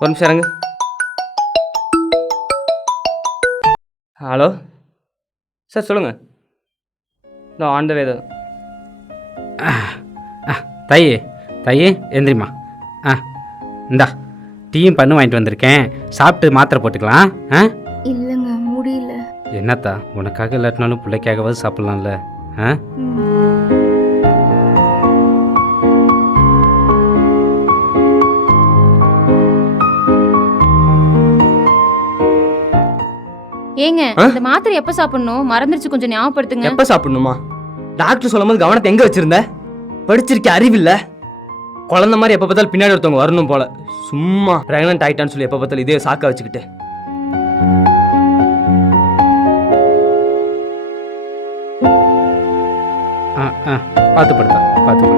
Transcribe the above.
ஒரு நிமிஷம் இருங்க. ஹலோ சார், சொல்லுங்கள். நான் ஆன் த வே தான். தையே தையே எந்திரிம்மா. இந்தா டீயும் பண்ணு வாங்கிட்டு வந்திருக்கேன். சாப்பிட்டு மாத்திரை போட்டுக்கலாம். இல்லைங்க, முடியல. என்னத்தா, உனக்காக இல்லாட்டினாலும் பிள்ளைக்காகவாது சாப்பிட்லாம்ல. ஏங்க, இந்த மாத்திரை எப்ப சாப்பிடணும்? மறந்துருச்சு, கொஞ்சம் ஞாபகப்படுத்துங்க. எப்போ சாப்பிடணுமா? டாக்டர் சொல்லும் போது கவனத்தை எங்கே வச்சுருந்த? படிச்சிருக்க அறிவில்லை. குழந்த மாதிரி எப்போ பார்த்தாலும் பின்னாடி ஒருத்தவங்க வரணும் போல. சும்மா ப்ரெக்னென்ட் ஆகிட்டான்னு சொல்லி எப்போ பார்த்தாலும் இதே சாக்கா வச்சுக்கிட்டு. பார்த்து படுத்தா, பார்த்து படு.